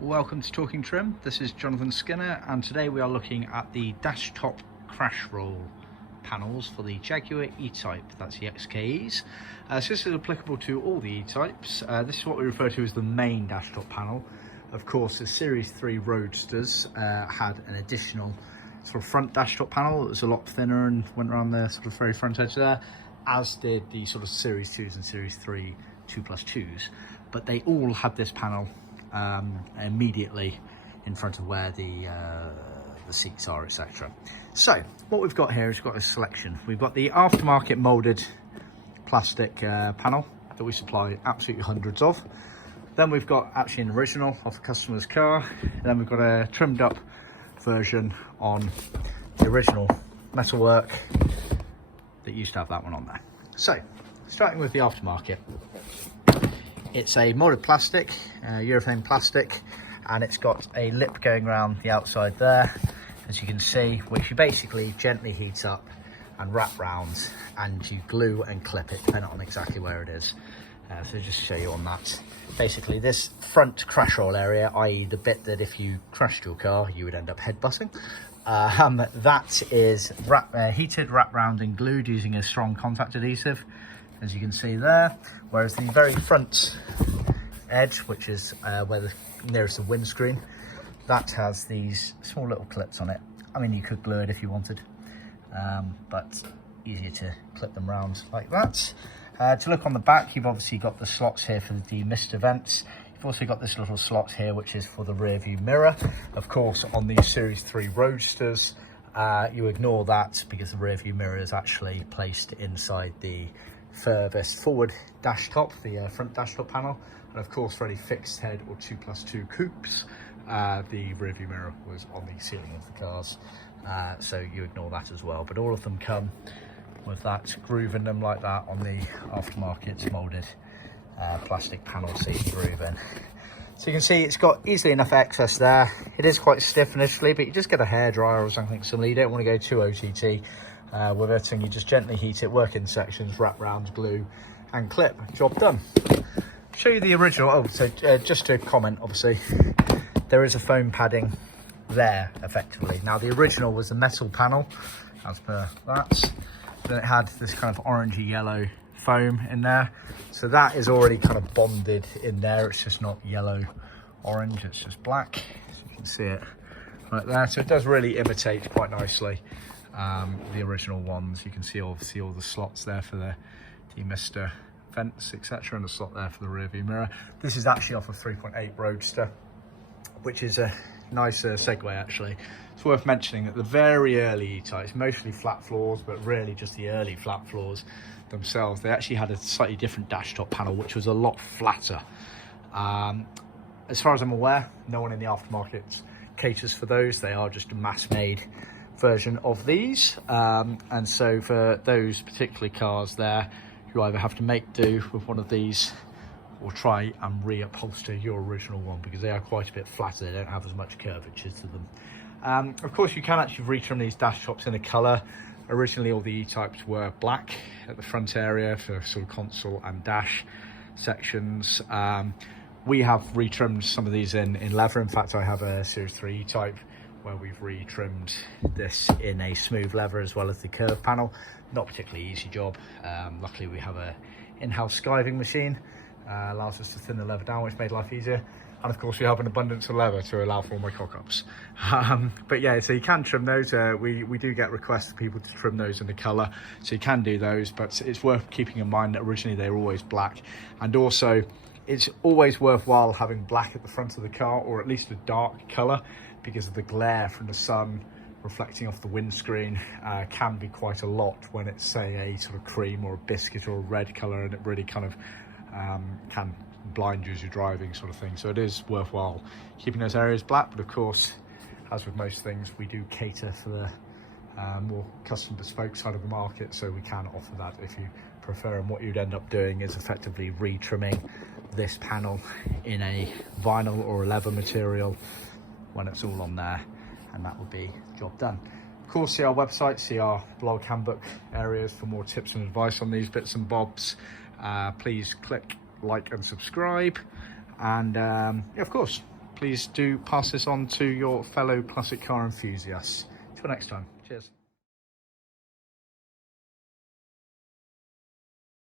Welcome to Talking Trim. This is Jonathan Skinner, and today we are looking at the Dashtop crash roll panels for the Jaguar E-Type. That's the XKEs. So this is applicable to all the E-Types. This is what we refer to as the main Dashtop panel. Of course, the Series 3 Roadsters had an additional sort of front Dashtop panel that was a lot thinner and went around the sort of very front edge there, as did the sort of Series 2s and Series 3 2+2s. But they all had this panel immediately in front of where the seats are, etc. So what we've got here is we've got a selection. We've got the aftermarket moulded plastic panel that we supply absolutely hundreds of. Then we've got actually an original off a customer's car. And then we've got a trimmed up version on the original metalwork that used to have that one on there. So starting with the aftermarket. It's a moulded plastic, urethane plastic, and it's got a lip going around the outside there, as you can see, which you basically gently heat up and wrap round, and you glue and clip it depending on exactly where it is. So just to show you on that. Basically this front crash roll area, i.e. the bit that if you crashed your car you would end up headbutting, that is heated, wrapped round and glued using a strong contact adhesive, as you can see there. Whereas the very front edge, which is where the nearest the windscreen, that has these small little clips on it. I mean, you could glue it if you wanted, but easier to clip them round like that. To look on the back, you've obviously got the slots here for the demister vents. You've also got this little slot here, which is for the rear view mirror. Of course, on the Series 3 Roadsters, you ignore that because the rear view mirror is actually placed inside the furthest forward dash top, the front dash top panel. And of course, for any fixed head or 2+2 coupes, the rear view mirror was on the ceiling of the cars, so you ignore that as well. But all of them come with that groove in them like that on the aftermarket moulded plastic panel seat groove in. So you can see it's got easily enough excess there. It is quite stiff initially, but you just get a hairdryer or something similar. You don't want to go too OTT with it, and you just gently heat it, work in sections, wrap round, glue and clip. Job done. Show you the original. Just to comment, obviously there is a foam padding there effectively. Now the original was a metal panel as per that, then it had this kind of orangey yellow foam in there, so that is already kind of bonded in there. It's just not yellow orange, it's just black, so you can see it right there. So it does really imitate quite nicely the original ones. You can see obviously all the slots there for the demister vents, etc., and the slot there for the rear view mirror. This is actually off a 3.8 Roadster, which is a nice segue actually. It's worth mentioning that the very early E-Types, mostly flat floors, but really just the early flat floors themselves, they actually had a slightly different Dashtop panel, which was a lot flatter. As far as I'm aware, no one in the aftermarket caters for those. They are just a mass-made version of these, and so for those particular cars there, you either have to make do with one of these or try and reupholster your original one, because they are quite a bit flatter. They don't have as much curvature to them. Of course, you can actually retrim these Dashtops in a colour. Originally, all the E-Types were black at the front area for sort of console and dash sections. We have retrimmed some of these in leather. In fact, I have a Series 3 E-Type where we've retrimmed this in a smooth leather as well as the curved panel. Not particularly easy job. Luckily, we have a in-house skiving machine. Allows us to thin the leather down, which made life easier. And of course, we have an abundance of leather to allow for all my cock-ups. But yeah, so you can trim those. We do get requests for people to trim those in the colour, so you can do those, but it's worth keeping in mind that originally they were always black. And also, it's always worthwhile having black at the front of the car, or at least a dark colour, because of the glare from the sun reflecting off the windscreen can be quite a lot when it's, say, a sort of cream or a biscuit or a red colour, and it really kind of can blind you as you're driving, sort of thing. So it is worthwhile keeping those areas black, but of course, as with most things, we do cater for the more custom bespoke side of the market, so we can offer that if you prefer. And what you'd end up doing is effectively retrimming this panel in a vinyl or a leather material when it's all on there, and that would be job done. Of course, see our website, see our blog handbook areas for more tips and advice on these bits and bobs. Please click like and subscribe, and yeah, of course, please do pass this on to your fellow classic car enthusiasts. Till next time, cheers.